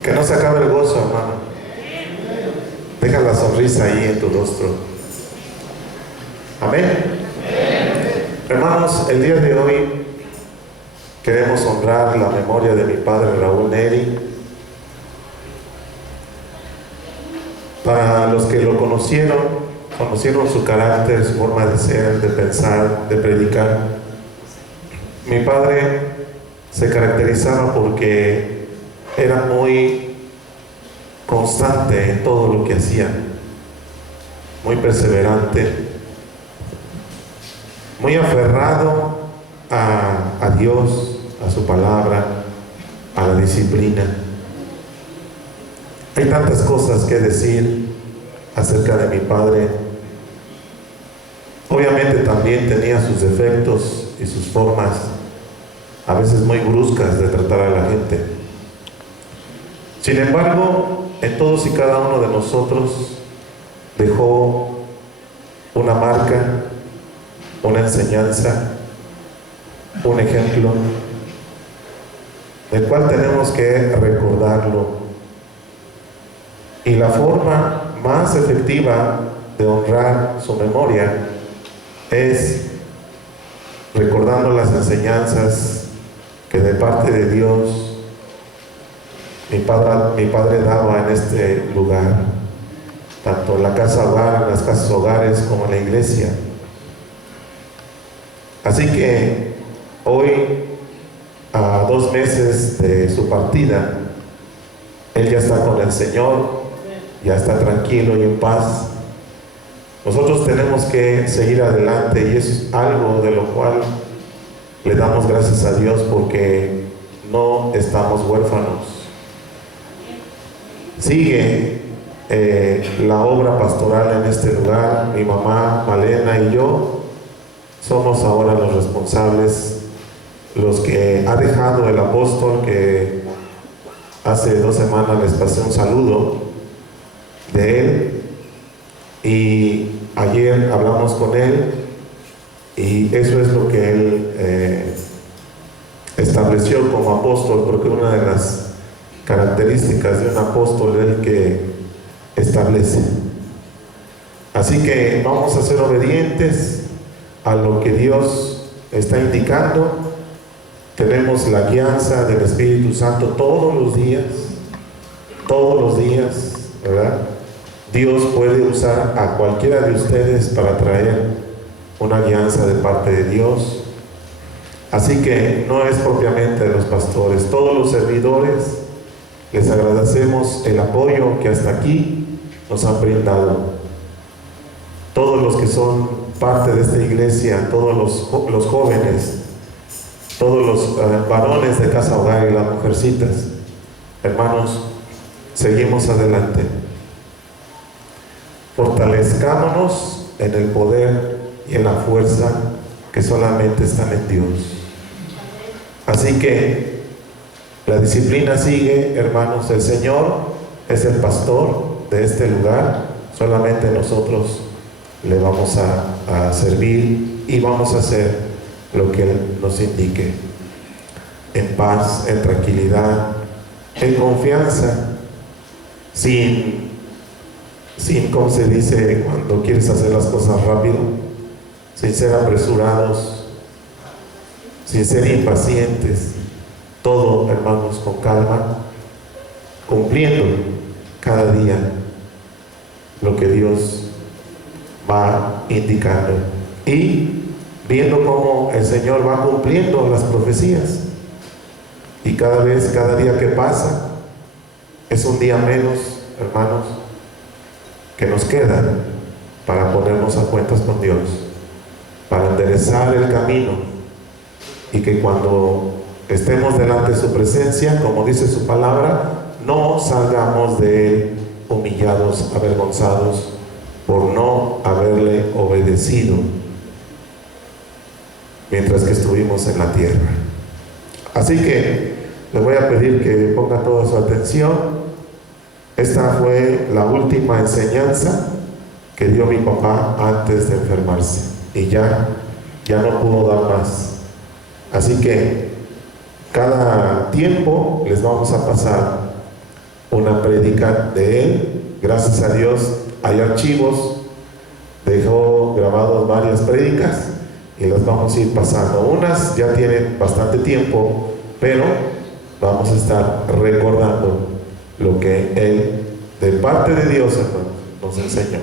Que no se acabe el gozo, hermano. Deja la sonrisa ahí en tu rostro. Amén. Hermanos, el día de hoy queremos honrar la memoria de mi padre Raúl Neri. Para los que lo conocieron su carácter, su forma de ser, de pensar, de predicar. Mi padre se caracterizaba porque era muy constante en todo lo que hacía, muy perseverante, muy aferrado a Dios, a su palabra, a la disciplina. Hay tantas cosas que decir acerca de mi padre. Obviamente también tenía sus defectos y sus formas a veces muy bruscas de tratar a la gente. Sin embargo, en todos y cada uno de nosotros dejó una marca, una enseñanza, un ejemplo, del cual tenemos que recordarlo. Y la forma más efectiva de honrar su memoria es recordando las enseñanzas que de parte de Dios mi padre daba en este lugar, tanto en la casa hogar, en las casas hogares, como en la iglesia. Así que hoy, a 2 meses de su partida, él ya está con el Señor, ya está tranquilo y en paz. Nosotros tenemos que seguir adelante y es algo de lo cual le damos gracias a Dios, porque no estamos huérfanos. Sigue la obra pastoral en este lugar. Mi mamá Malena y yo somos ahora los responsables, los que ha dejado el apóstol, que hace 2 semanas les pasé un saludo de él, y ayer hablamos con él, y eso es lo que él estableció como apóstol, porque una de las características de un apóstol es el que establece. Así que vamos a ser obedientes a lo que Dios está indicando. Tenemos la guianza del Espíritu Santo todos los días, ¿verdad? Dios puede usar a cualquiera de ustedes para traer una guianza de parte de Dios. Así que no es propiamente de los pastores. Todos los servidores les agradecemos el apoyo que hasta aquí nos han brindado. Todos los que son parte de esta iglesia, todos los jóvenes, todos los varones de casa hogar y las mujercitas, hermanos, seguimos adelante. Fortalezcámonos en el poder y en la fuerza que solamente están en Dios. Así que la disciplina sigue, hermanos. El Señor es el pastor de este lugar. Solamente nosotros le vamos a servir y vamos a hacer lo que Él nos indique, en paz, en tranquilidad, en confianza, sin ¿cómo se dice cuando quieres hacer las cosas rápido? Sin ser apresurados, sin ser impacientes. Todo, hermanos, con calma, cumpliendo cada día lo que Dios va indicando y viendo cómo el Señor va cumpliendo las profecías. Y cada día que pasa es un día menos, hermanos, que nos queda para ponernos a cuentas con Dios, para enderezar el camino, y que cuando estemos delante de su presencia, como dice su palabra, no salgamos de él humillados, avergonzados por no haberle obedecido mientras que estuvimos en la tierra. Así que le voy a pedir que ponga toda su atención. Esta fue la última enseñanza que dio mi papá antes de enfermarse, y ya no pudo dar más. Así que cada tiempo les vamos a pasar una prédica de él. Gracias a Dios hay archivos, dejó grabados varias prédicas y las vamos a ir pasando. Unas ya tienen bastante tiempo, pero vamos a estar recordando lo que él, de parte de Dios, hermano, nos enseñó.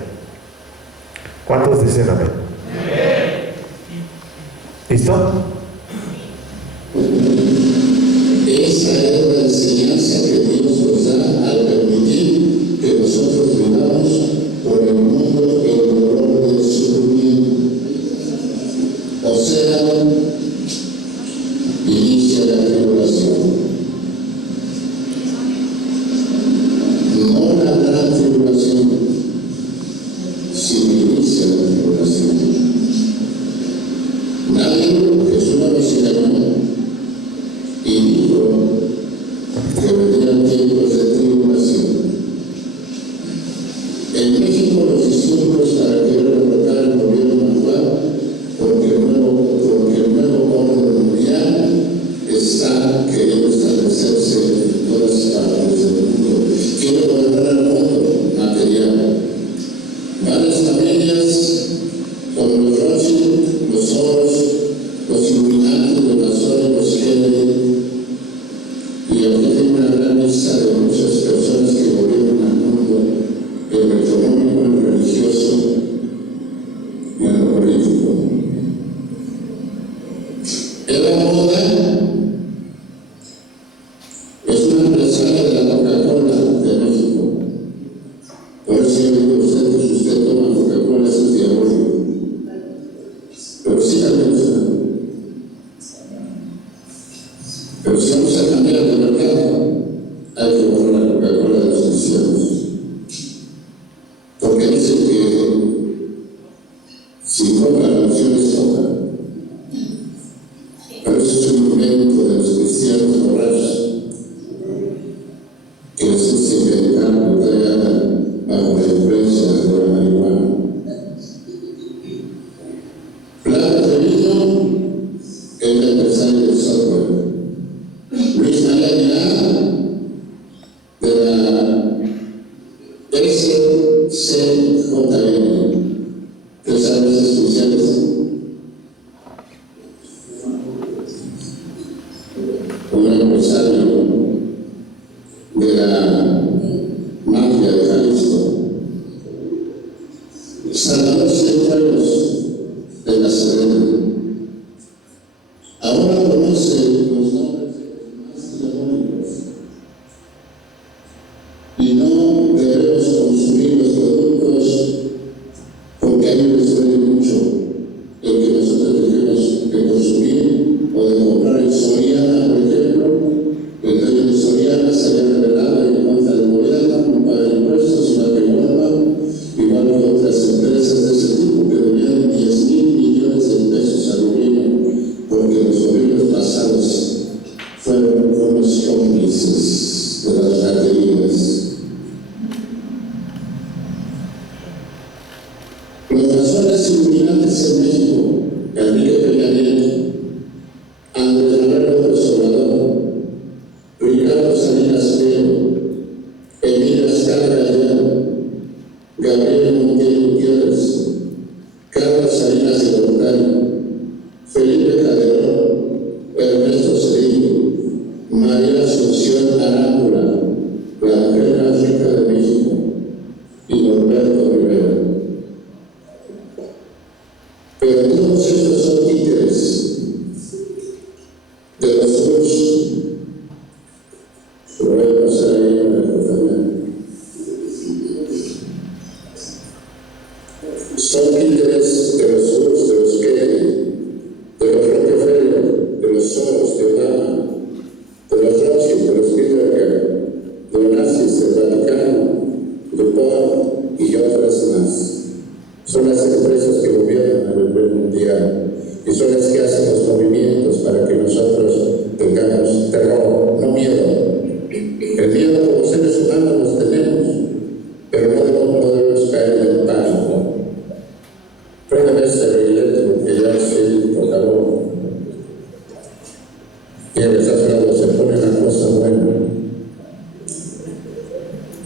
¿Cuántos dicen amén? ¿Listo? Esa es la enseñanza que Dios nos da al permitir que nosotros vivamos por el mundo el dolor del sufrimiento. O sea, inicia la tribulación. No la gran tribulación, sino inicia la tribulación. Nadie, Jesús no nos llamó y dijo que vendrían tiempos de tribulación. En México los discípulos para querer derrotar el gobierno actual, porque el nuevo orden mundial está queriendo establecerse en todas partes del mundo. Quiere gobernar el mundo material. Varias familias, como los Rothschild, los Soros, los Illuminati, los Masones, los Kennedy, y aquí tengo una gran lista de muchas personas que gobiernan al mundo, en lo económico, en lo religioso y en lo político. Eva Moda es una empresaria de la Coca-Cola de México. Por eso yo digo a usted que si usted toma Coca-Cola es diabólico. Pero sí la gusta. Pero si vamos a cambiar de mercado, hay que borrar la Coca-Cola de los cristianos. Porque dicen que si Coca la opción es Coca. Pero eso es un invento de los cristianos borrachos que les gusta inventar batalla bajo la influencia de la marihuana. Plata Treviño es la empresaria del software. Luis María de la SCJN, 3 años especiales. Un empresario de la mafia de Jalisco. Salvador Cienfuegos de la Serena. Ahora conoce los nombres más diabólicos y no debemos consumir los productos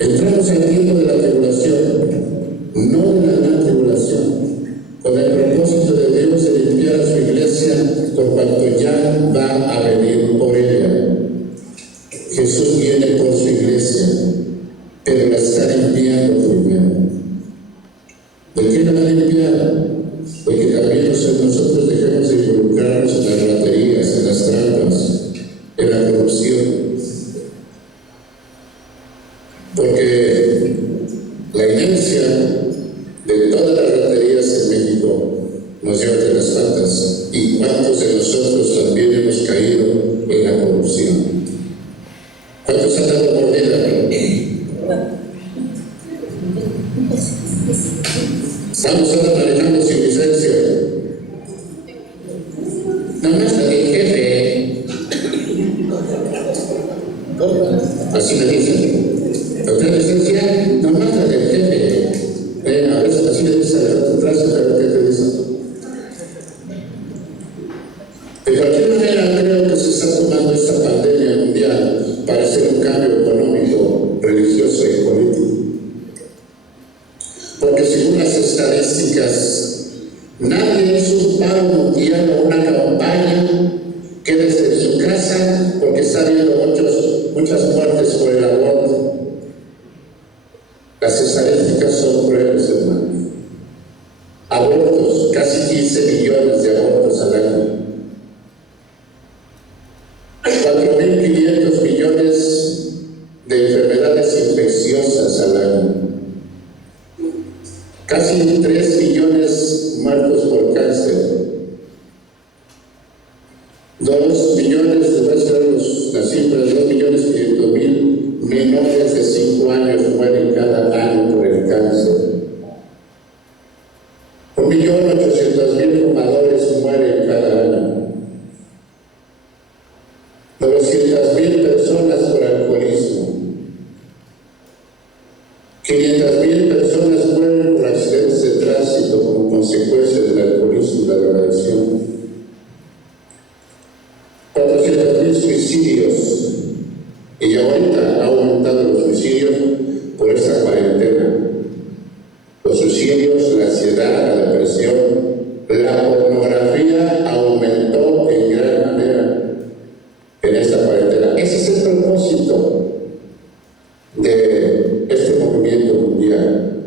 Entramos al tiempo de la tribulación, no de la gran tribulación, con el propósito de Dios de limpiar a su iglesia por cuanto ya va a venir por ella. Jesús viene por su iglesia, pero la está limpiando primero. ¿De qué la va a limpiar? De que también nosotros dejemos de involucrarnos en las raterías, en las trampas, en la corrupción. Porque la inercia de todas las raterías en México nos lleva de las patas. ¿Y cuántos de nosotros también hemos caído en la corrupción? ¿Cuántos han dado mordida? Estamos ahora manejando sin licencia. Nada más la del jefe. Así me dicen. ¿La otra licencia? Nada más la del jefe. A veces así le dicen a la otra frase, pero ¿qué te dicen? De cualquier manera, creo que se está tomando esta pandemia mundial para hacer un cambio económico, religioso y político. Porque según las estadísticas, nadie hizo un paro mundial o una campaña que desde su casa, porque está habiendo muchas muertes por el aborto. Las estadísticas son crueles, hermano. Abortos, casi 15 millones de abortos al año. 4.500 millones de enfermedades infecciosas al año. Casi 3 millones muertos por cáncer. 2 millones, les voy a hacer las cifras, 2.500.000 menores de 5 años mueren cada año por el cáncer. 1.800.000 fumadores mueren cada año. 900.000 personas por alcoholismo. 500.000 personas mueren por accidentes de tránsito como consecuencia del alcoholismo y la drogadicción. 400.000 suicidios. Y ahorita ha aumentado los suicidios por esta cuarentena. Los suicidios, la ansiedad, la depresión, la pornografía aumentó en gran manera en esta cuarentena. Ese es el propósito de este movimiento mundial.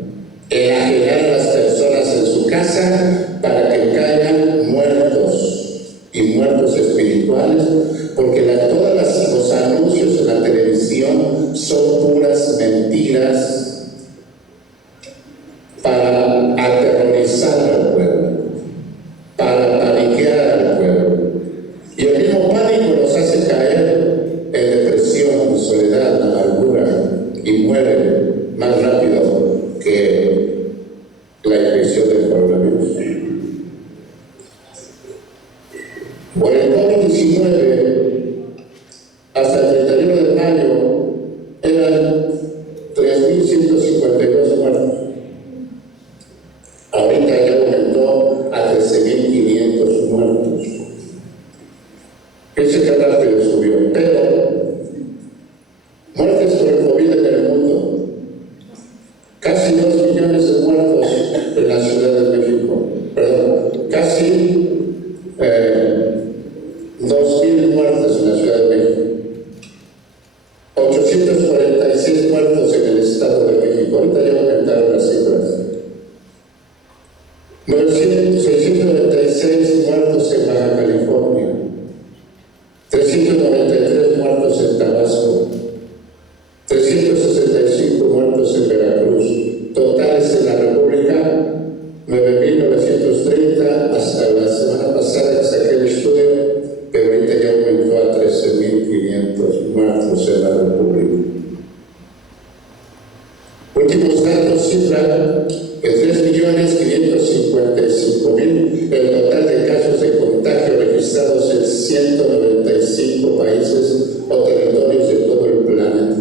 Enajenar a las personas en su casa para que caigan muertos y muertos espirituales, porque todos los anuncios en la televisión son puras mentiras para aterrorizar al pueblo, para paniquear al pueblo. Y el mismo pánico los hace caer en depresión, en soledad, en amargura, y mueren más rápido que la infección del coronavirus. Por el COVID-19, hasta el 31 de mayo, eran 3.152 muertos. Ahorita ya aumentó a 13.500 muertos. Ese que rápido subió, pero muertes por el COVID en el mundo. Casi 2 millones de muertos en la Ciudad de México. Perdón, casi 2.000 muertes en la Ciudad de México. 846 muertos en el Estado de México. Ahorita ya aumentaron las cifras. 696 muertos en Baja California. 393 muertos en Tabasco. 365 muertos en Veracruz. Totales en la República, 9.930 hasta la semana pasada que saqué el estudio, pero ahorita ya aumentó a 13.500 muertos en la República. Últimos datos cifran que 3.555.000 el total de casos de contagio registrados en 195 países o territorios de todo el planeta.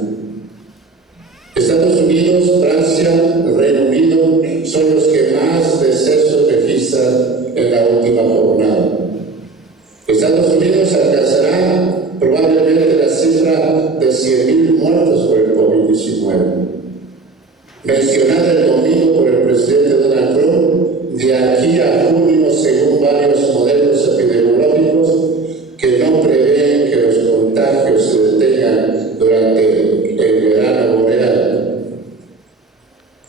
Estados Unidos, Francia, Reino Unido son los que más decesos registran en la última jornada. Estados Unidos alcanzará probablemente la cifra de 100.000 muertos por el COVID-19. mencionada el domingo por el presidente Donald Trump, de aquí a junio, según varios modelos epidemiológicos que no prevén que los contagios se detengan durante el verano boreal.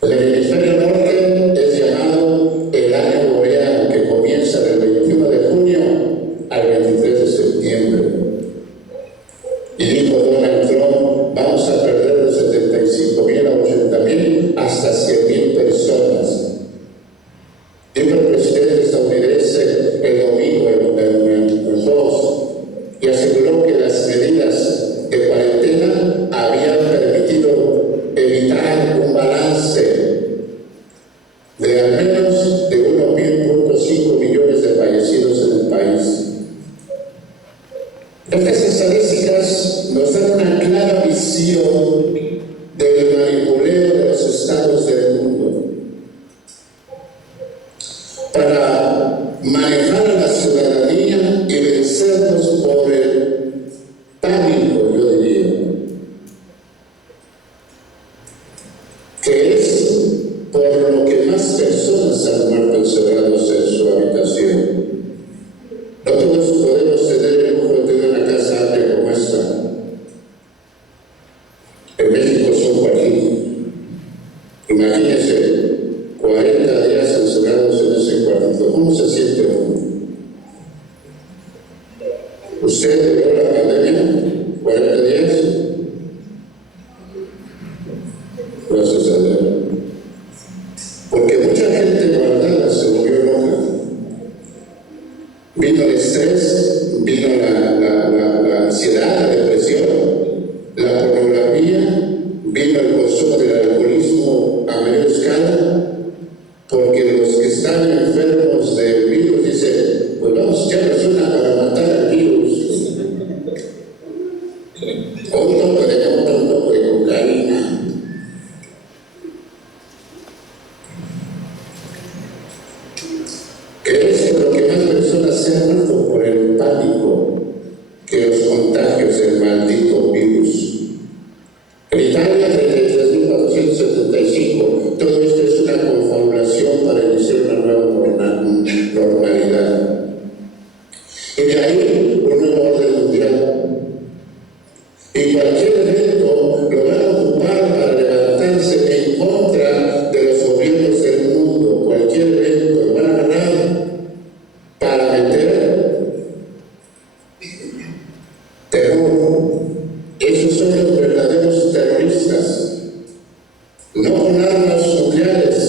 El hemisferio norte es llamado el año boreal, que comienza del 21 de junio al 23 de septiembre. Y dijo Donald Trump, vamos a perder de 75,000 a 80,000 hasta 100,000 personas. Dijo el presidente estadounidense el domingo en Fox y aseguró que las medidas de cuarentena habían permitido evitar un balance de al menos de 1.5 millones de fallecidos en el país. Estas estadísticas nos dan una clara visión del manipuleo de los estados del mundo para manejar a la ciudadanía y vencernos por el pánico, yo diría, que es por lo que más personas han muerto encerrados en su habitación. No todos podemos tener el lujo de tener una casa amplia como esta. En México son 40. Imagínense 40 días encerrados en ese cuartito. ¿Cómo se siente uno? ¿Usted vivió la pandemia? ¿40 días? Gracias a Dios. Porque mucha gente guardada se volvió loca. Vino el estrés, vino la ansiedad, la depresión, la pornografía, vino el consumo del alcoholismo a mayor escala, porque los que están enfermos del virus dicen, pues vamos a echar persona para matar al virus. Un toque de coca, un toque de cocaína. Que es por lo que más personas se han muerto, por el pánico que los contagios del maldito virus. En Italia, 33.475. Todo esto es una confabulación para iniciar una nueva normalidad. Y de ahí, un nuevo orden mundial. Y cualquier evento lo van a ocupar para levantarse en contra de los gobiernos del mundo. Cualquier evento lo van a ganar para meter terror. Esos son los verdaderos terroristas. No con armas nucleares,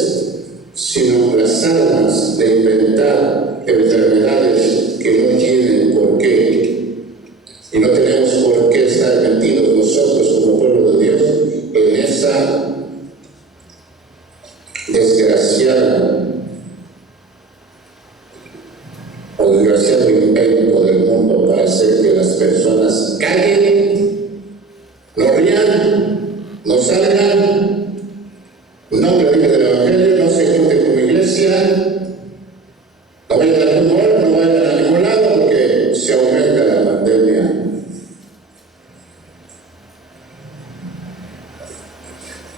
sino con las armas de inventar enfermedades que no tienen por qué. Y no tenemos por qué estar metidos nosotros como pueblo de Dios en esa desgraciada o desgraciado invento del mundo para hacer que las personas callen, no rían, no salgan, no prediquen el evangelio, no se junten con la iglesia, no vayan a ningún lugar, no vayan a ningún lado porque se aumenta la pandemia.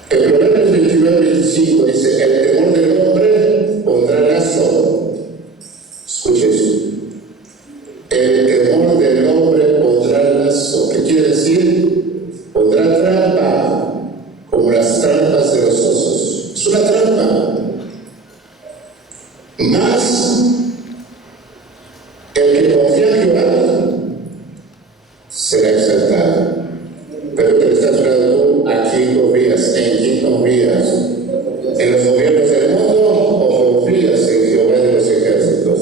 El Proverbios 29-25 dice, el temor del hombre pondrá lazo. Escuche eso. El temor del hombre pondrá lazo. ¿Qué quiere decir? Pondrá trampa, como las trampas de los osos. Es una trampa. Más el que confía en Jehová será exaltado. Pero que estás hablando, ¿a quién confías? ¿En quién confías? ¿En los gobiernos del mundo o confías en Jehová de los ejércitos?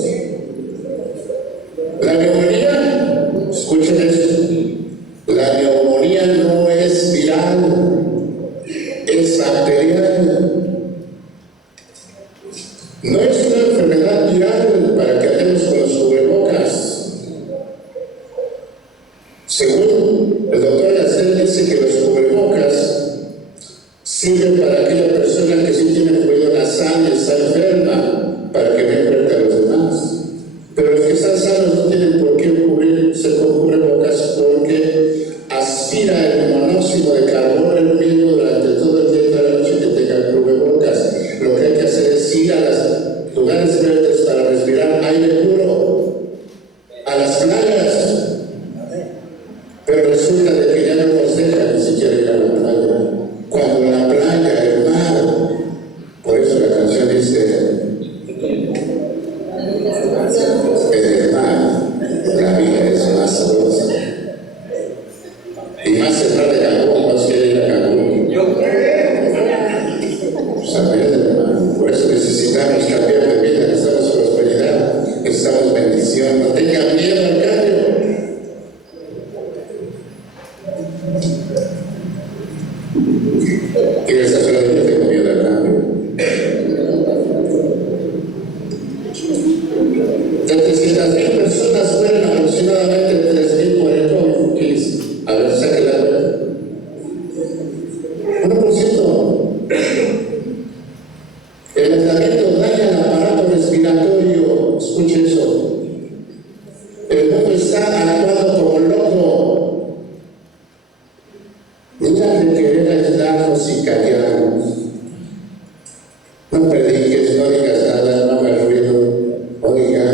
La neumonía, escuchen esto, la neumonía no es viral, es bacterial. No es una enfermedad viral para que andemos con los cubrebocas. Según el doctor Yacel dice que los cubrebocas sirven para aquella persona que sí tiene fluido nasal y está enferma, para que no infecte a los demás. Pero los que están sanos no tienen por qué cubrirse con cubrebocas porque aspira el monóxido de carbono el mismo durante todo el día y toda la noche que tenga el Y el estacionamiento tengo miedo al cambio. De 300,000 personas mueren aproximadamente 3,000 por el COVID. A ver, saque la cuenta. 1%. El aislamiento daña el aparato respiratorio. Escuche eso. El mundo está actuando como loco. Deja de querer aislarnos y callarnos. No prediques, no digas nada, no hagas ruido. Oiga.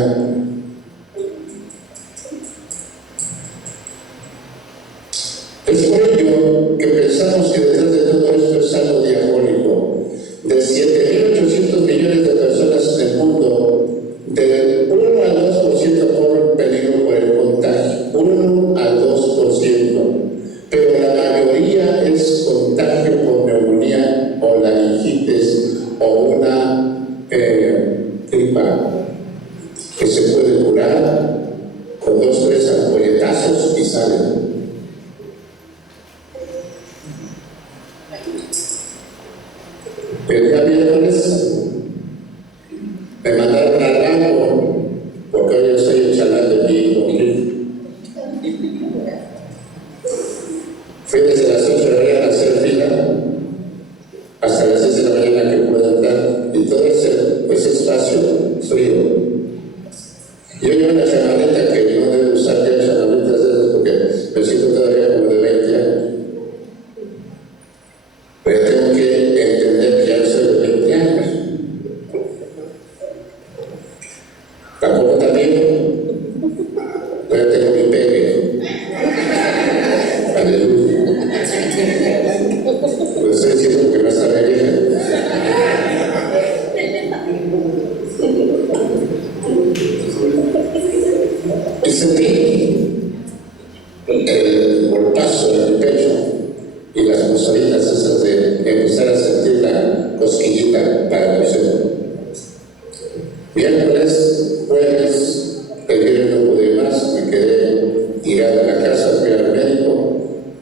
Es por ello que pensamos que detrás de todo esto es algo diabólico. De 7.800 millones de personas en el mundo, del 1 al 2% corren peligro por el contagio. 1 al 2%. Pero la mayoría es contagio por neumonía o laringitis o una gripa que se puede curar con 2 o 3 ampolletazos y sale. El día miércoles me mandaron al banco porque hoy estoy el chalán de mi hijo. Fui desde las 8 de la mañana a hacer fila hasta las 6 de la mañana que pueda entrar y todo ese espacio frío. Yo llevo una chamarrita que no debo usar ya chamarritas de esas porque me siento todavía como de 20 años. Pero tengo que entender que ya no soy de 20 años. Tampoco también. Pero tengo mi pegue. Aleluya. Lo estoy diciendo porque no está bien. Y sentí el golpazo en mi pecho y las cosaditas esas de empezar a sentir la cosquillita para el cerebro. Miércoles, jueves, el viernes no pude más, me quedé tirado en la casa, fui al médico,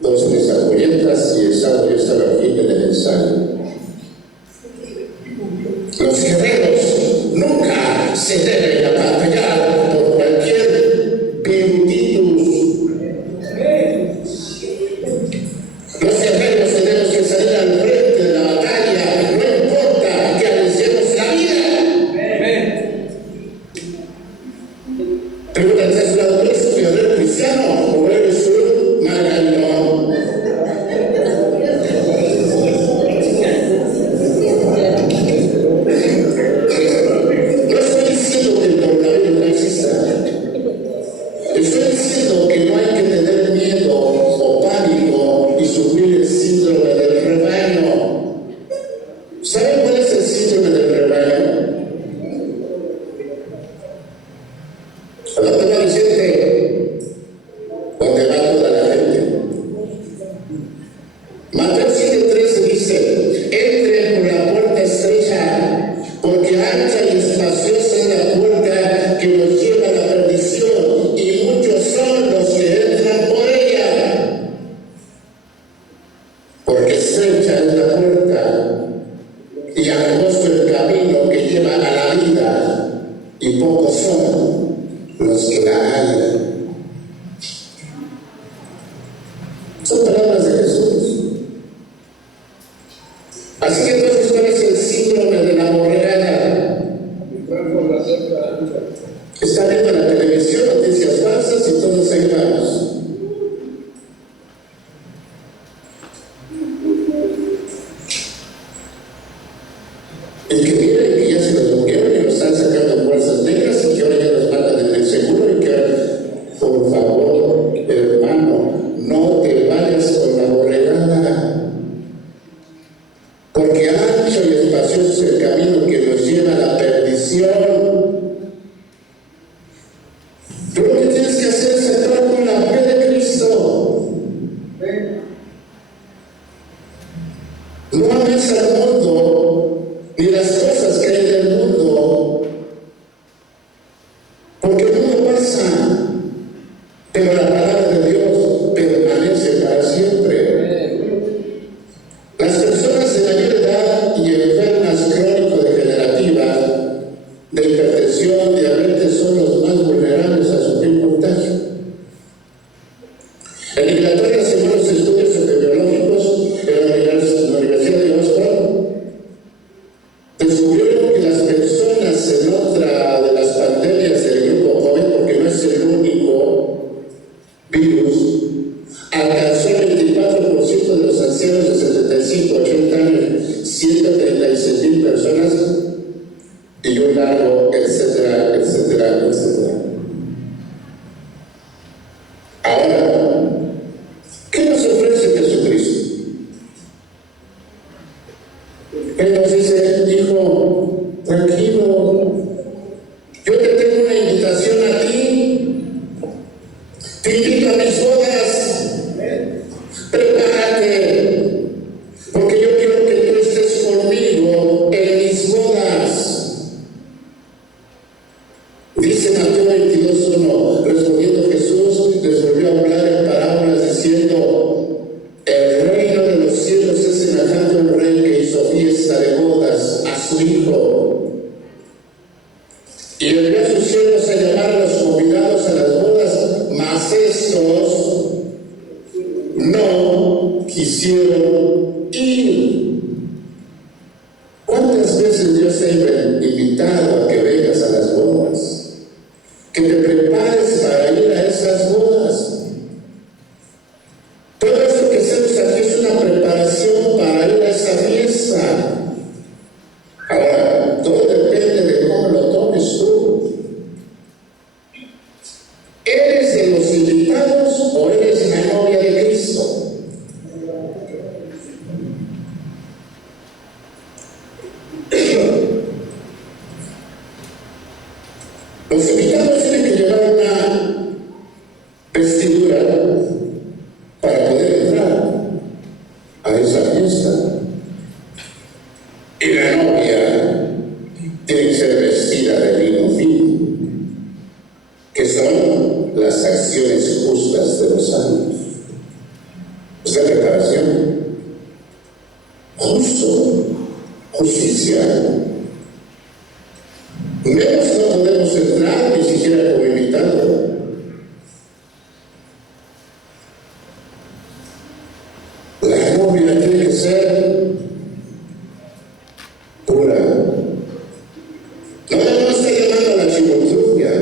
2 ampolletas y el sábado yo estaba aquí en el ensayo. Los guerreros nunca se deben apantallar por cualquier virus. Los guerreros tenemos que salir al frente de la batalla, no importa que arriesguemos la vida. Pregúntate a su lado, ¿eres un guerrero cristiano o eres un magalón? No estoy diciendo que el coronavirus no exista. Estoy diciendo que no hay que tener miedo o pánico y sufrir el síndrome del rebaño. ¿Saben cuál es el síndrome del rebaño? ¿A dónde va Vicente? Donde va toda la gente. Mateo 7:13 dice: entren por la puerta estrecha, porque ancha y espaciosa es la puerta que nos lleva a la perdición, y muchos son los que entran por ella. Porque estrecha es la puerta y angosto el camino que lleva a la vida, y pocos son los que la hallan. Son palabras de Jesús. Así que entonces, ¿cuál es el síndrome de la borregada? Está viendo la televisión noticias falsas y todos ahí vamos. Y que miren que ya se los bloquearon y los están sacando fuerzas negras y que ahora ya los mandan en el seguro y que, por favor, hermano, no te vayas con la borregada. Porque ancho y espacioso es el camino que nos lleva a la perdición. Tú lo que tienes que hacer es actuar con la fe de Cristo. No ames al mundo ni las cosas que hay del mundo, porque el mundo pasa, pero la palabra de Dios permanece para siempre. Las personas Él nos dice, hijo, tranquilo, yo te tengo una invitación a ti, te invito a mis bodas, prepárate, porque yo quiero que tú estés conmigo en mis bodas. Dice Mateo 22:1, respondiendo Jesús les volvió a hablar en parábolas diciendo, el reino de los cielos es semejante a un rey que hizo fiesta de bodas a su hijo. Y envió a sus siervos a llamar a los convidados a las bodas, mas estos no quisieron ir. ¿Cuántas veces Dios te ha invitado a que vengas a las bodas? Que te prepares para ir a esas bodas. Todo esto que hacemos aquí es una preparación para ir a esa fiesta. Ahora, todo depende de cómo lo tomes tú. ¿Eres de los invitados o eres la novia de Cristo? Los invitados tienen que llevar una vestidura para poder entrar a esa fiesta. Y la novia tiene que ser vestida de lino fino, que son las acciones justas de los santos. Es la preparación. Justo, justicia. Menos no podemos entrar ni siquiera como invitado. La novia tiene que ser pura. No está llamando a la chimoltrufia.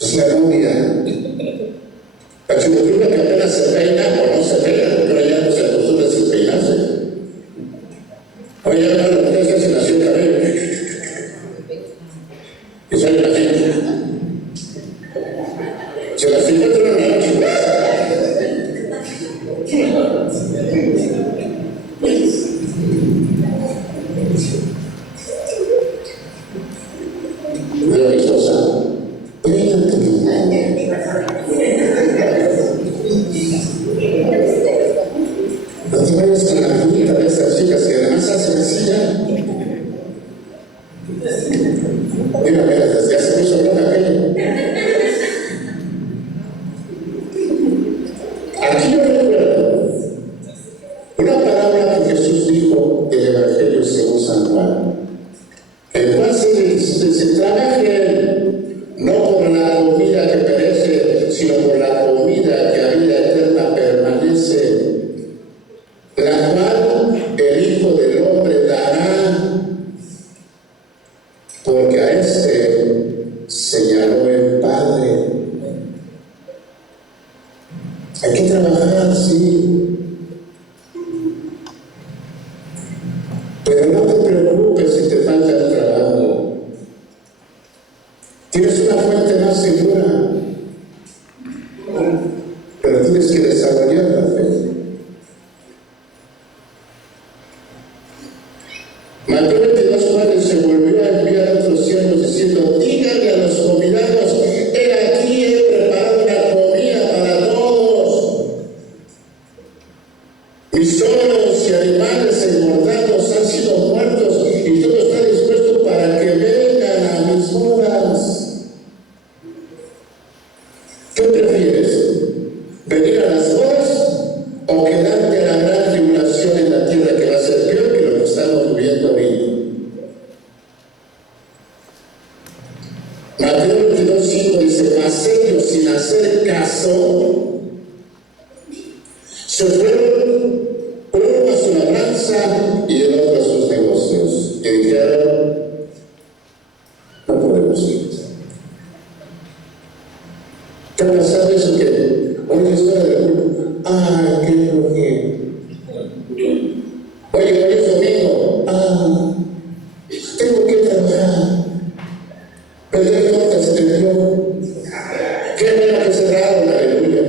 Es la novia. La chimoltrufia que apenas se peina o no se peina, porque ahora ya no se acostumbra sin peinarse. Ahora ya no la mujer se nació el cabello. Y sale la gente. Se las encuentra en la noche. Digo, mi esposa, peínate, mi amor. No te vayas con la finita de esas chicas que además hacen así ya. Mira, ya se puso blanca aquello. Aquí yo recuerdo una parábola que Jesús dijo del Evangelio según San Juan. El cual se trabaje no por la comida que perece, sino por la comida que a vida eterna permanece, la cual el Hijo del Hombre dará, porque a este señaló el Padre. Hay que trabajar, sí, pero no te preocupes si te falta el trabajo. Tienes una fuente más segura, pero tienes que desarrollar la fe. Mateo 22:4 se volvió a enviar a otros siervos diciendo, díganle a los convidados, he aquí he preparado una comida para todos. Mis toros y animales engordados han sido muertos y todo está dispuesto para que vengan a mis bodas. ¿Qué prefieres? ¿Venir a las bodas o quedarte a la gran tribulación en la tierra que va a ser peor que lo que estamos viviendo ahorita? Mateo 22:5 dice, mas ellos sin hacer caso se fueron uno a su labranza y el otro a sus negocios. Y dijeron, no podemos ir. ¿Qué ha pasado eso que hoy es hora de culto? ¡Ay, qué flojera! Oye, hoy es domingo. ¡Ah! Tengo que trabajar. Perder tortas se te dio. ¡Qué bueno que cerraron! ¡Aleluya!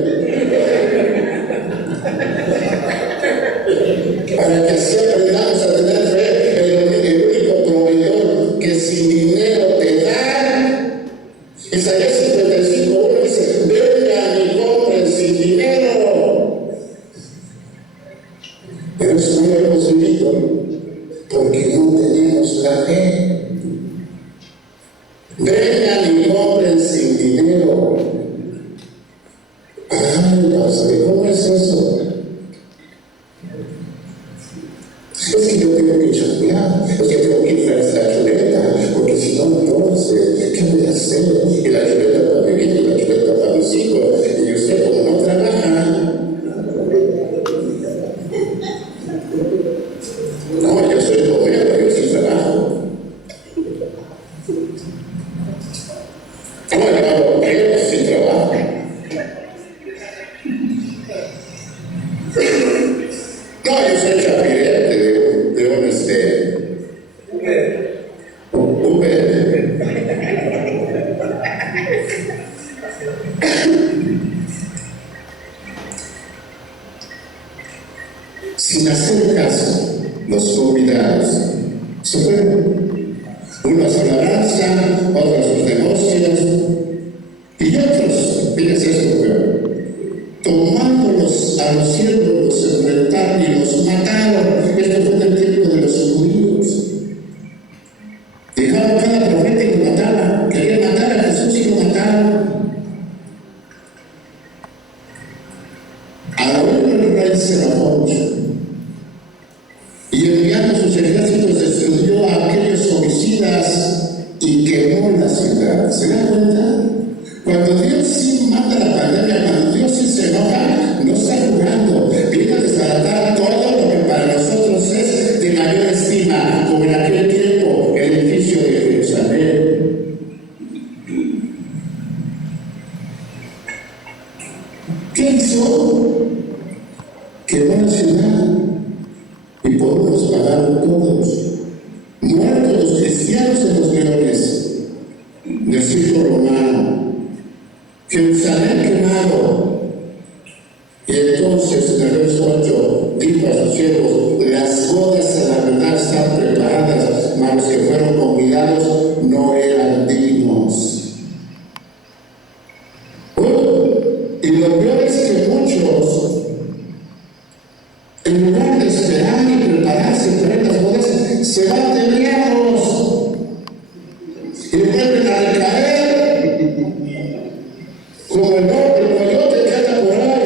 Para que así aprenda destruido porque no tenemos la fe. Vengan y compren sin dinero. Ay, pastor, ¿cómo es eso? Es que yo tengo que chambear, es que tengo que ir a la chuleta, porque si no, entonces, ¿qué voy a hacer? Y la chuleta para vivir, y la chuleta para mis hijos, y usted como no trabaja. No, yo soy poeta, yo sí trabajo. No, yo hago poeta, sí trabajo. No, yo soy chapirete de un sin hacer caso, los convidados se fueron. Unos a la danza, otros a sus negocios, y otros, fíjense esto, tomándolos a los siervos, los enfrentaron y los mataron. Esto fue del tiempo de los judíos. Dejaban cada profeta y lo mataban. Querían matar a Jesús y lo mataron. Ahora el rey se enojó mucho y enviando sus ejércitos destruyó a aquellos homicidas y quemó la ciudad. ¿Se dan cuenta? Cuando Dios sí manda la pandemia, cuando Dios sí se enoja, no está jugando. Viene a desbaratar todo lo que para nosotros es de mayor estima, como en aquel tiempo el edificio de Jerusalén. ¿Qué hizo? Quemó la ciudad y por unos pagaron todos. Muertos los cristianos en los leones del circo romano. Jerusalén quemado. Y entonces en el verso 8 dijo a sus siervos: las bodas a la verdad están preparadas, mas los que fueron convidados no eran dignos. Y lo peor es que muchos, en lugar de esperar y prepararse para ir a las bodas, se van de viejos y vuelven a recaer como el coyote que anda por ahí.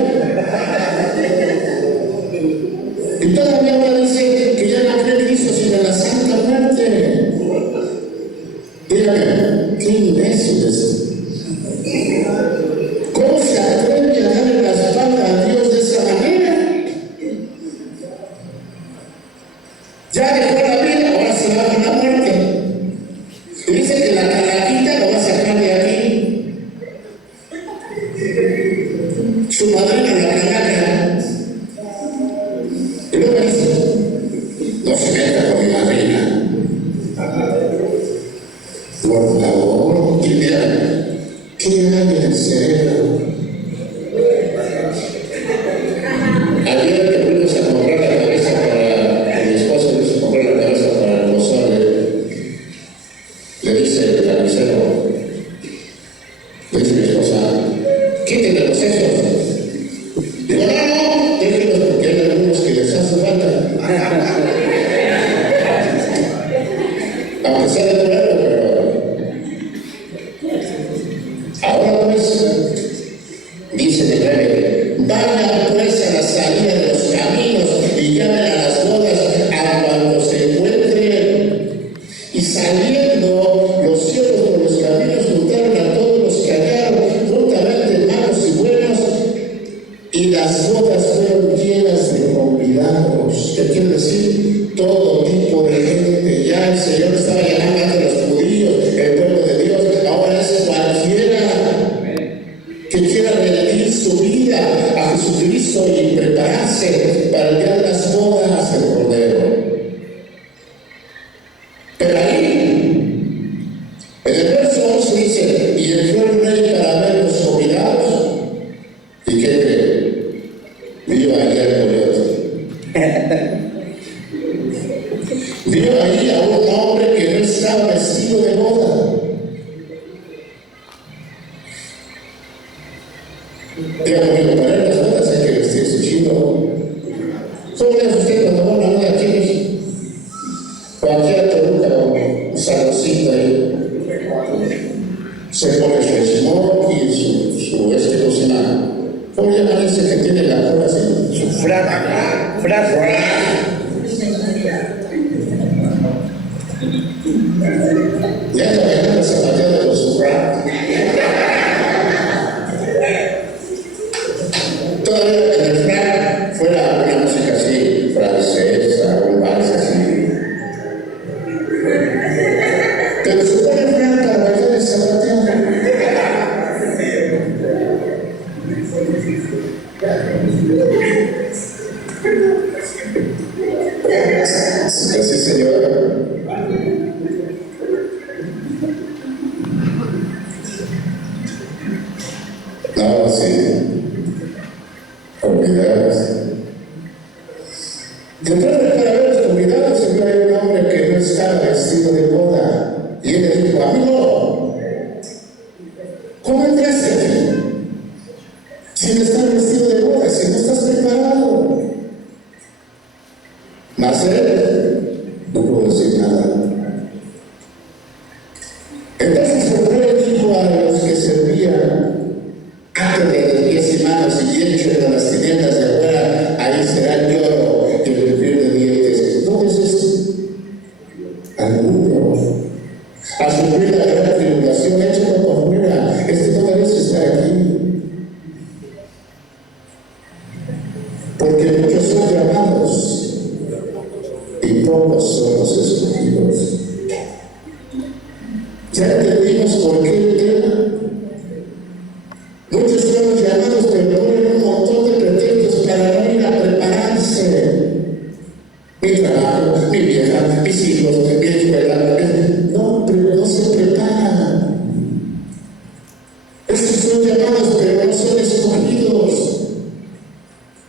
Y todavía ahora dice que ya no cree en Cristo sino en la santa muerte. Dígame, qué imbéciles. ¿Cómo se atreve a darle la espalda a Dios de esa manera? Ya dejó la vida, ahora se va con la muerte. Y dice que la calaquita lo va a sacar de aquí. Su madrina la calaca. Y luego dice: no se meta con mi madrina. Por favor, y vean, ¿qué hay en el cerebro? Ayer que fuimos a comprar la cabeza para mi esposo, fuimos a comprar la cabeza para el pozole, le dice el carnicero, le dice mi esposa: quítenle los sesos. Digo: no, déjenlos porque hay algunos que les hace falta. Aunque sea de cuerpo, pero ahora pues dice el rey: vayan pues a la salida de los caminos y llamen a las bodas a cuando se encuentren. Y saliendo los siervos por los caminos juntaron a todos los que hallaron, juntamente malos y buenos, y las bodas fueron llenas de convidados. ¿Qué quiere decir? Todo tipo de gente. Ya el Señor estaba llamando a los judíos, el pueblo de Dios. Ahora es cualquiera que quiera rendir su vida a Jesucristo y prepararse para el día de las bodas del Cordero. Pero ahí, en el verso 11 dice: y entró el rey para ver los convidados. ¿Y qué cree? Vio allá el coyote. Vio ahí a un hombre que no estaba vestido de boda. Diga conmigo, para ir a las bodas hay que vestirse chido. ¿Cómo le hace usted cuando va a una boda aquí en México? Así, Señor. No, sí. Convidados. Detrás de cada vez los convidados siempre hay un hombre que no está vestido de boda. Y él le dijo, amigo, ¿cómo entraste? Si no estás vestido de boda, si no estás preparado. Mas él no pudo decir nada. Entonces Pedro le dijo a los que servían, átenle de pies y manos y échenle a las tinieblas de afuera, ahí será el lloro y el crujir de dientes. Entonces, al mundo, a sufrir la gran tribulación, échenlo por fuera. Este no merece estar aquí. Porque muchos son llamados y pocos son los escogidos. ¿Ya entendimos por qué el tema? Muchos son los llamados, pero ponen un montón de pretextos para no ir a prepararse. Mi trabajo, mi vieja, mis hijos, mi escuela. No, pero no se preparan. Estos son llamados, pero no son escogidos.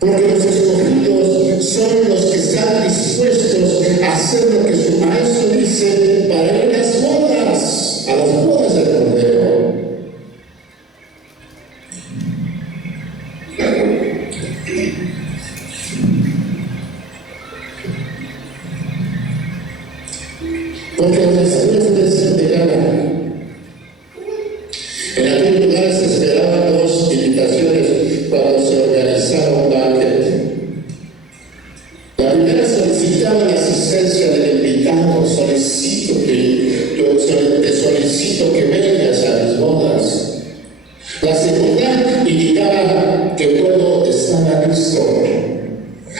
Porque los escogidos son los que están dispuestos a hacer lo que su maestro dice para ir a las bodas del Cordero. Porque las mensajeros deben ser de gala. En aquellos lugares se esperaban dos invitaciones cuando se organizaba un banquete. La primera solicitaba la asistencia del invitado, te solicito que vengas a mis bodas. La segunda indicaba que todo estaba listo.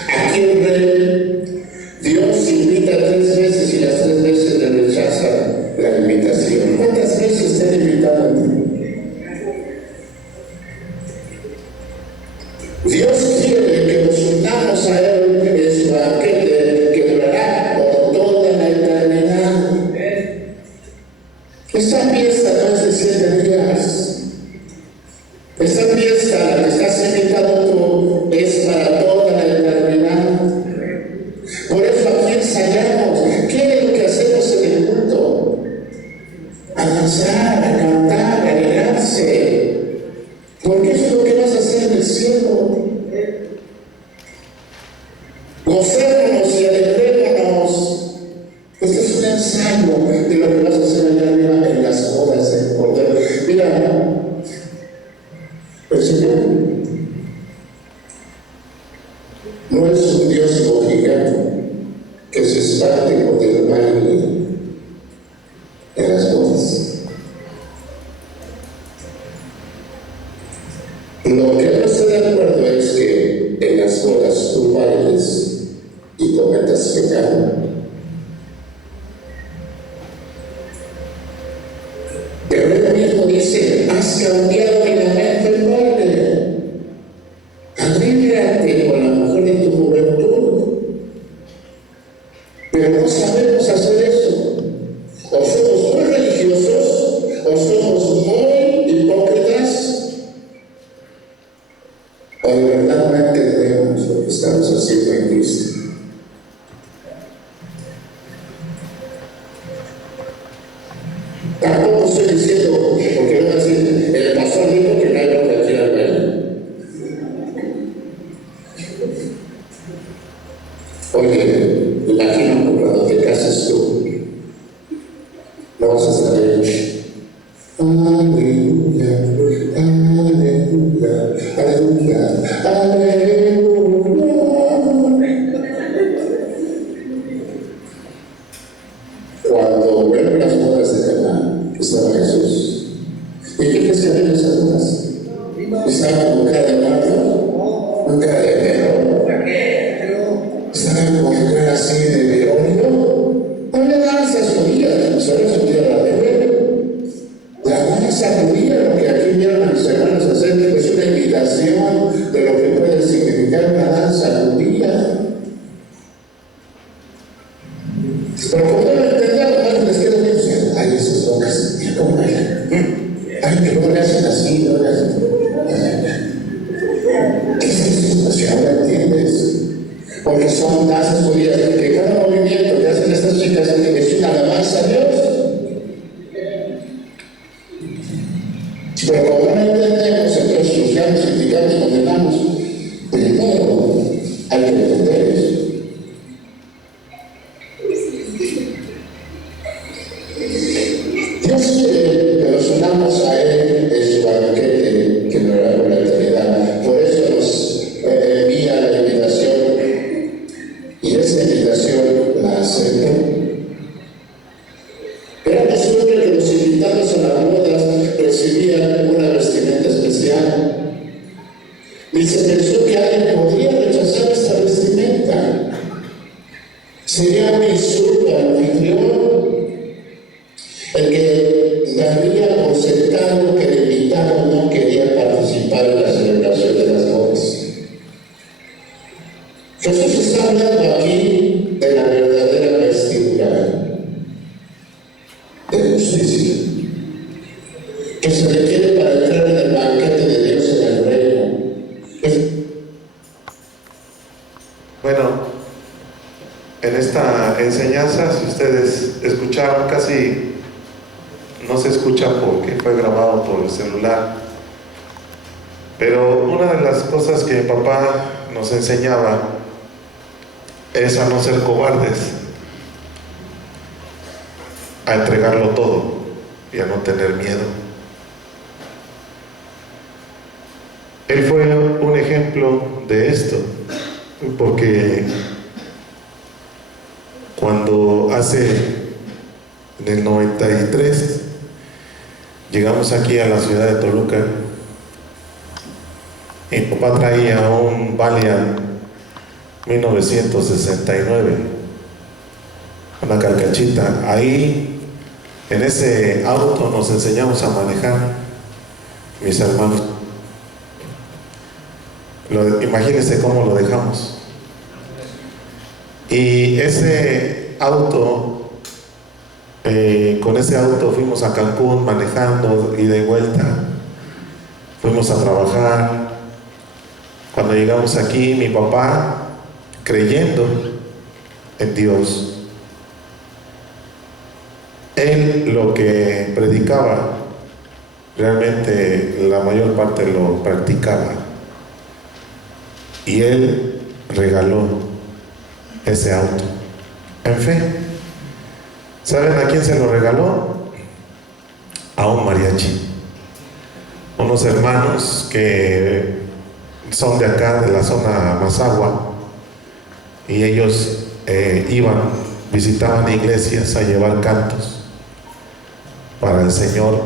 Aquí el rey, Dios invita 3 veces y las 3 veces le rechaza la invitación. ¿Cuántas veces te han invitado a ti? Dios quiere que nos unamos a Él en su banquete que durará por toda la eternidad. Esta fiesta no es de 7 días. Esta fiesta a la que estás invitado tú es para toda la eternidad. Por eso aquí ensayamos. ¿Qué es lo que hacemos en el culto? A danzar, a cantar, a alegrarse. Porque eso es lo que vas a hacer en el cielo. Gocémonos y alegrémonos. Este es un ensayo de lo que vas a hacer allá arriba en las bodas del Cordero. Mira, el Señor no es un Dios mojigano que se espante con el baile en las bodas. Lo que no estoy de acuerdo es que en las bodas tú bailes y cometas pecado. Pero él mismo dice, has cambiado mi lamento en baile. Alégrate con la mujer de tu juventud. Pero no sabemos hacer eso. O somos muy religiosos, o somos muy hipócritas, o de verdad no entendemos lo que estamos haciendo en Cristo. Tampoco estoy diciendo, porque no va a decir, el pastor dijo que no hay que aquí al baile. Oye, imagino cuando te casas tú, no vas a saber, aleluya, aleluya, aleluya, aleluya. Cuando vieron las bodas de Caná, estaba Jesús. ¿Y qué crees que había en esas bodas? Estaba con cara de muerto, con cara de perro. Estaban con cara así de velorio. Había danzas judías, solo su tierra de ver. La danza judía, lo que aquí vieron a mis hermanos hacer, es una invitación de lo que puede significar una danza judía. Pero como no lo entendemos, les queda bien, ay, esas bocas, ¿cómo bailan? Ay, que no le hacen así, no le hacen. ¿Qué es eso? Si ahora entiendes. Porque son danzas judías que cada movimiento que hacen estas chicas es una alabanza a Dios. Pero como no entendemos, entonces juzgamos, criticamos, condenamos. Primero hay que entender eso. Dios quiere que nos unamos a Él en su banquete que durará por la eternidad. Por eso nos envía la invitación. Y esa invitación la acepto. Era costumbre que los invitados a las bodas recibían una vestimenta especial. Y se pensó que alguien podría rechazar esta vestimenta. Sería un insulto al anfitrión, el que daría por sentado que el invitado no quería participar en la celebración de las bodas. Jesús está hablando aquí de la verdadera vestidura de justicia que se requiere para entrar en el banquete de Dios en el reino. Bueno, en esta enseñanza, si ustedes escucharon, casi no se escucha porque fue grabado por el celular, pero una de las cosas que mi papá nos enseñaba es a no ser cobardes, a entregarlo todo y a no tener miedo. Él fue un ejemplo de esto, porque cuando en el 93 llegamos aquí a la ciudad de Toluca, mi papá traía un Valiant 1969, una carcachita. Ahí, en ese auto, nos enseñamos a manejar, mis hermanos. Imagínense cómo lo dejamos. Y ese auto, con ese auto fuimos a Cancún manejando ida y vuelta, fuimos a trabajar. Cuando llegamos aquí, mi papá, creyendo en Dios, él lo que predicaba, realmente la mayor parte lo practicaba, y él regaló ese auto en fe. ¿Saben a quién se lo regaló? A un mariachi, unos hermanos que son de acá, de la zona Mazahua, y ellos visitaban iglesias a llevar cantos para el Señor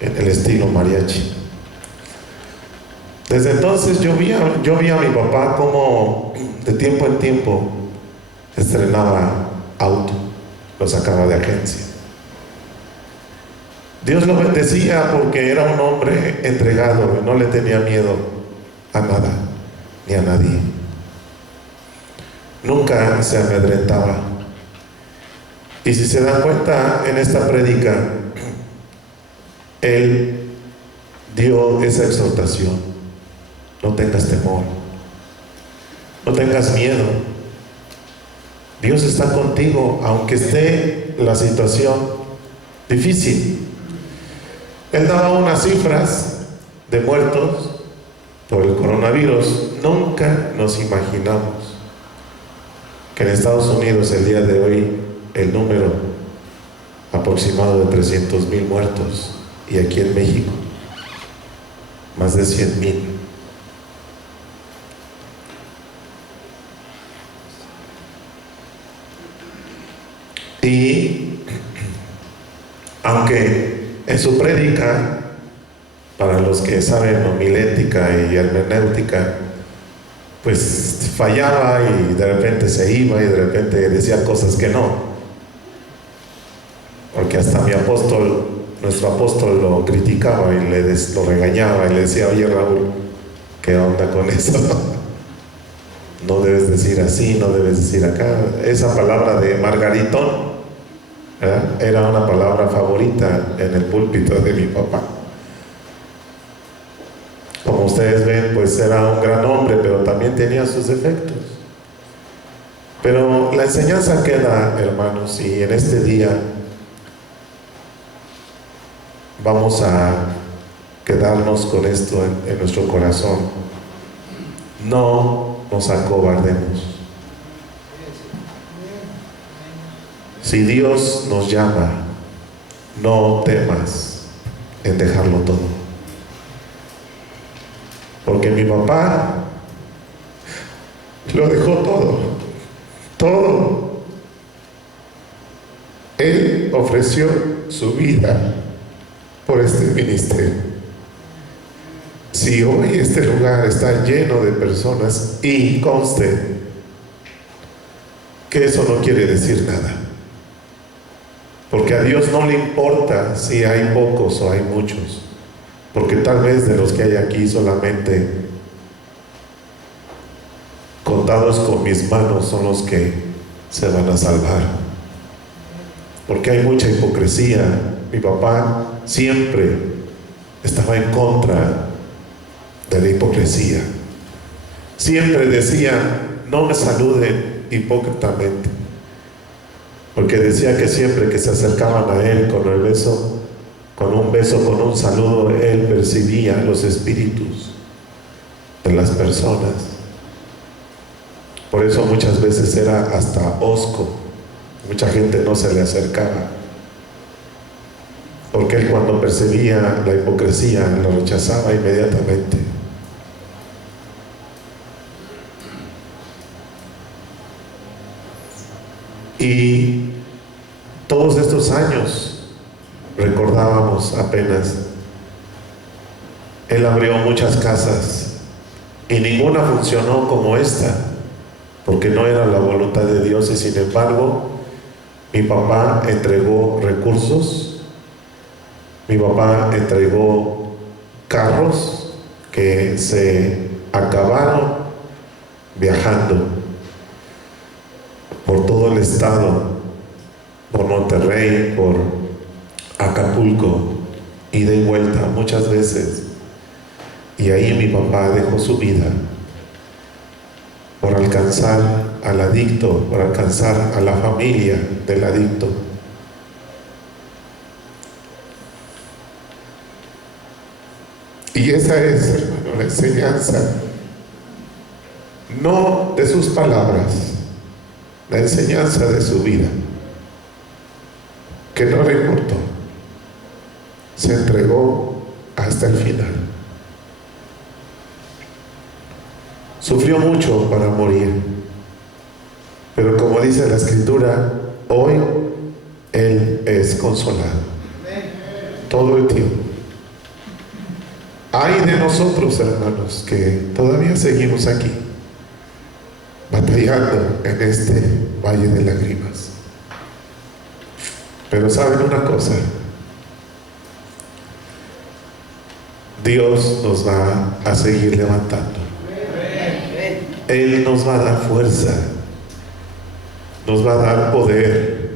en el estilo mariachi. Desde entonces yo vi a mi papá como de tiempo en tiempo estrenaba auto, lo sacaba de agencia. Dios lo bendecía porque era un hombre entregado, no le tenía miedo a nada ni a nadie. Nunca se amedrentaba. Y si se dan cuenta, en esta prédica él dio esa exhortación: no tengas temor, no tengas miedo, Dios está contigo aunque esté la situación difícil. Él daba unas cifras de muertos por el coronavirus. Nunca nos imaginamos que en Estados Unidos el día de hoy el número aproximado de 300,000 muertos, y aquí en México más de 100,000. Y aunque en su prédica, para los que saben homilética y hermenéutica, pues fallaba y de repente se iba y de repente decía cosas que no, porque hasta nuestro apóstol lo criticaba y lo regañaba y le decía: oye Raúl, ¿qué onda con eso? no debes decir así, no debes decir acá. Esa palabra de Margaritón, ¿verdad?, era una palabra favorita en el púlpito de mi papá. Como ustedes ven, pues era un gran hombre, pero también tenía sus defectos. Pero la enseñanza queda, hermanos, y en este día vamos a quedarnos con esto en nuestro corazón. No nos acobardemos. Si Dios nos llama, no temas en dejarlo todo. Porque mi papá lo dejó todo, todo. Él ofreció su vida por este ministerio. Si hoy este lugar está lleno de personas, y conste que eso no quiere decir nada, porque a Dios no le importa si hay pocos o hay muchos, porque tal vez de los que hay aquí solamente contados con mis manos son los que se van a salvar, porque hay mucha hipocresía. Mi papá siempre estaba en contra de la hipocresía. Siempre decía: no me saluden hipócritamente, porque decía que siempre que se acercaban a él con un beso, con un saludo, él percibía los espíritus de las personas. Por eso muchas veces era hasta hosco, mucha gente no se le acercaba, porque él, cuando percibía la hipocresía, lo rechazaba inmediatamente. Y todos estos años recordábamos apenas, él abrió muchas casas y ninguna funcionó como esta, porque no era la voluntad de Dios. Y sin embargo, mi papá entregó recursos, mi papá entregó carros que se acabaron viajando por todo el estado, por Monterrey, por Acapulco, ida y vuelta muchas veces. Y ahí mi papá dejó su vida por alcanzar al adicto, por alcanzar a la familia del adicto. Y esa es, hermano, la enseñanza, no de sus palabras, la enseñanza de su vida, que no le importó, se entregó hasta el final. Sufrió mucho para morir, pero como dice la Escritura, hoy Él es consolado todo el tiempo. Ay de nosotros, hermanos, que todavía seguimos aquí, batallando en este valle de lágrimas. Pero ¿saben una cosa? Dios nos va a seguir levantando. Él nos va a dar fuerza, nos va a dar poder,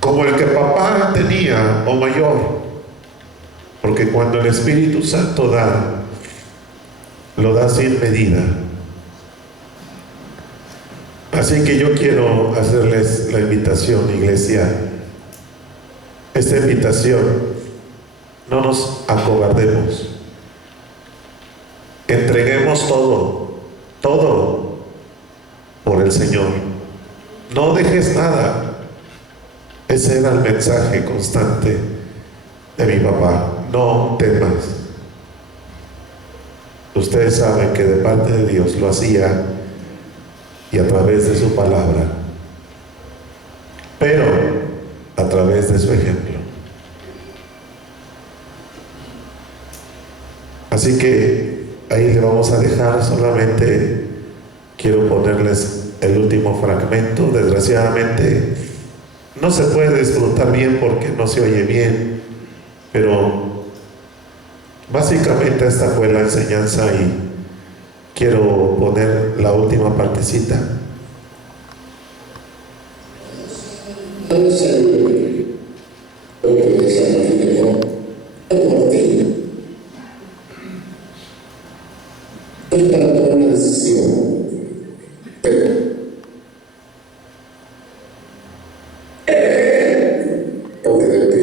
como el que papá tenía o mayor, porque cuando el Espíritu Santo da, lo da sin medida. Así que yo quiero hacerles la invitación, iglesia, esta invitación: no nos acobardemos, entreguemos todo, todo por el Señor, no dejes nada. Ese era el mensaje constante de mi papá: no temas. Ustedes saben que de parte de Dios lo hacía, y a través de su palabra, pero a través de su ejemplo. Así que ahí le vamos a dejar. Solamente quiero ponerles el último fragmento. Desgraciadamente no se puede disfrutar bien porque no se oye bien, pero básicamente esta fue la enseñanza, y quiero poner la última partecita. Vamos a ver lo que desarrolló por ti. Es para tomar una decisión. Porque de que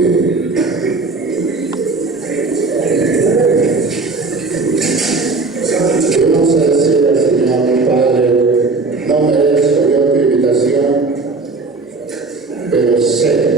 ¿qué vamos a decir al Señor, mi Padre? No merezco yo tu invitación, pero sé